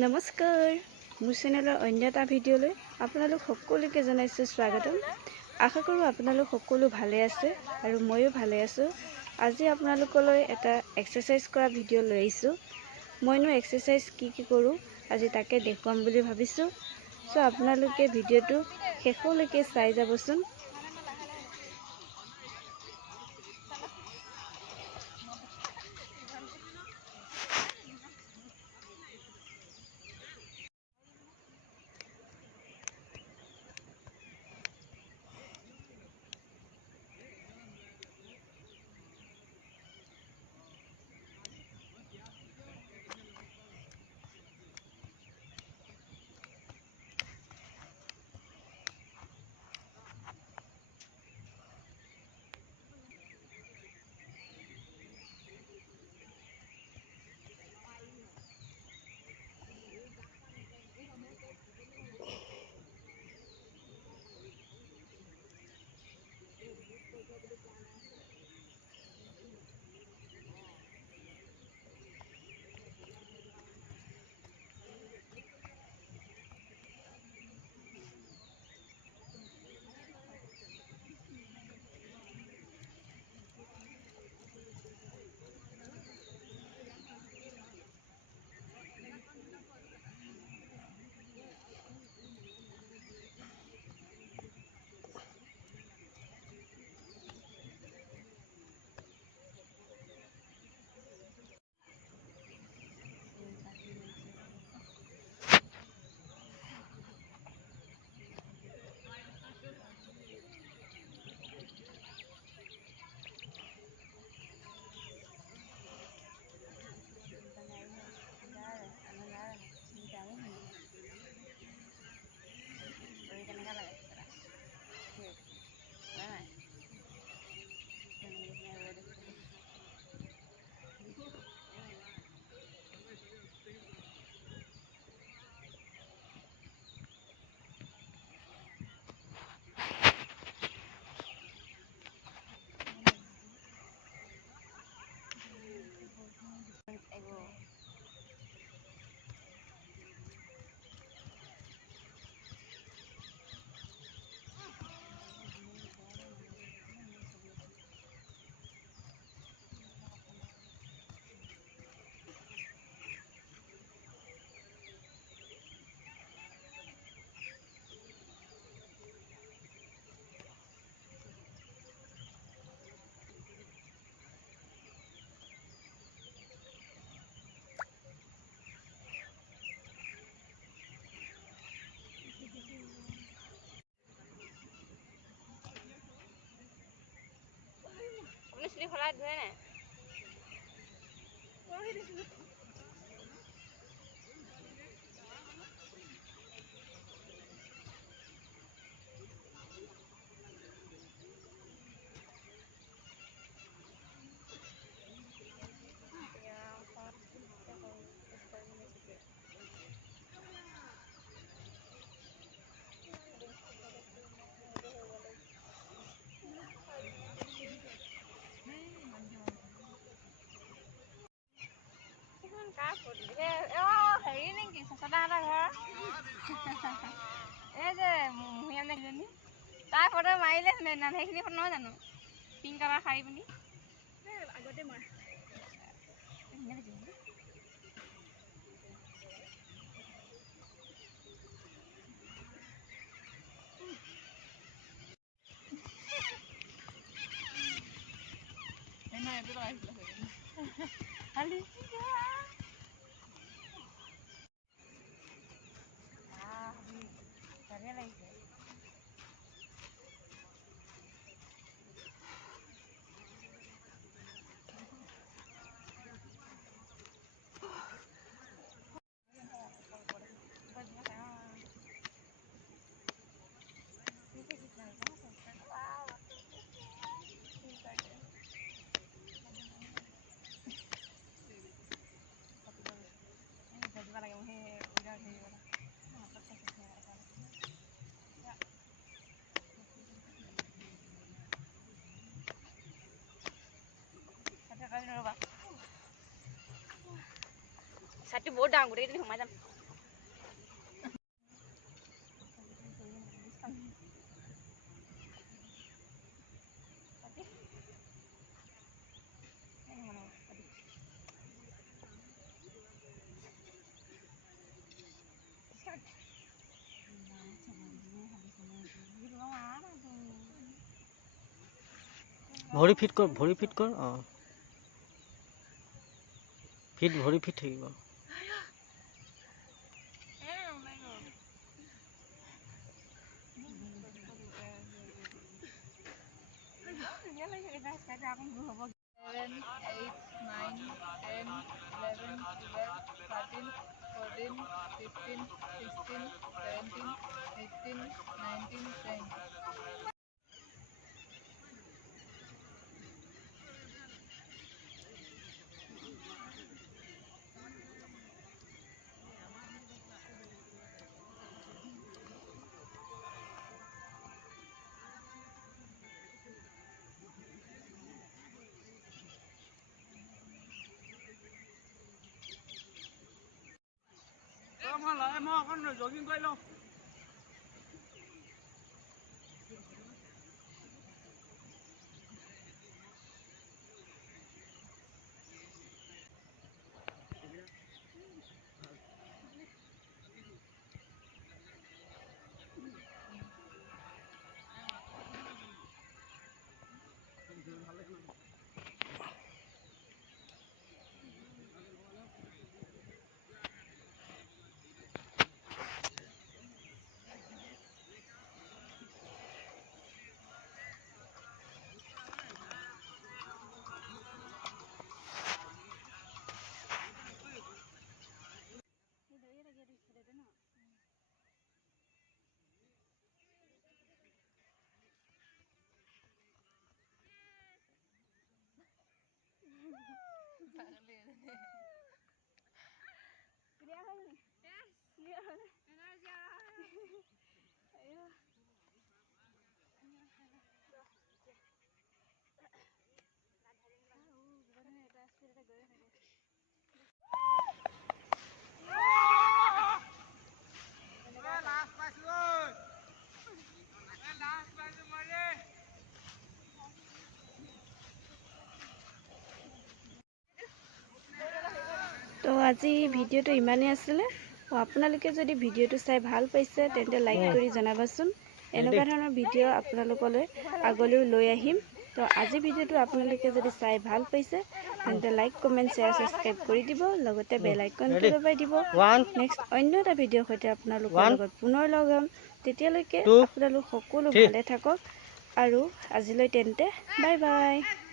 নমস্কাৰ, মোৰ চেনেলৰ অন্য এটা ভিডিঅ'লৈ আপোনালোক সকলোকে জনাইছোঁ স্বাগতম। আশা কৰোঁ আপোনালোক সকলো ভালে আছে আৰু ময়ো ভালে আছোঁ। আজি আপোনালোকলৈ এটা এক্সাৰচাইজ কৰা ভিডিঅ' লৈ আহিছোঁ। মইনো এক্সাৰচাইজ কি কৰোঁ আজি তাকে দেখুৱাম বুলি ভাবিছোঁ। চ' আপোনালোকে ভিডিঅ'টো শেষলৈকে চাই যাবচোন। Ini kalau ada nih. হেৰি নেকি চচদাহঁতৰ ঘৰ এই যে মুহিয়া মেজনী তাই ফটো মাৰিলে সেইখিনি ফটো নহয় জানো পিংক কালাৰ শাৰী পিন্ধি আগতে মই Satu bodang, udah ini sama jam. ভৰি ফিট কৰ অঁ ভৰি ফিট থাকিব মই অকণ জগিং কৰি লওঁ তো আজি ভিডিঅ'টো ইমানেই আছিলে আপোনালোকে যদি ভিডিঅ'টো চাই ভাল পাইছে তেন্তে লাইক কৰি জনাবচোন এনেকুৱা ধৰণৰ ভিডিঅ' আপোনালোকলৈ আগলৈও লৈ আহিম তো আজি ভিডিঅ'টো আপোনালোকে যদি চাই ভাল পাইছে তেন্তে লাইক কমেণ্ট শ্বেয়াৰ ছাবস্ক্ৰাইব কৰি দিব লগতে বেল আইকনটো দবাই দিব নেক্সট অন্য এটা ভিডিঅ'ৰ সৈতে আপোনালোকৰ লগত পুনৰ লগ হ'ম তেতিয়ালৈকে আপোনালোক সকলো ভালে থাকক আৰু আজিলৈ তেন্তে বাই বাই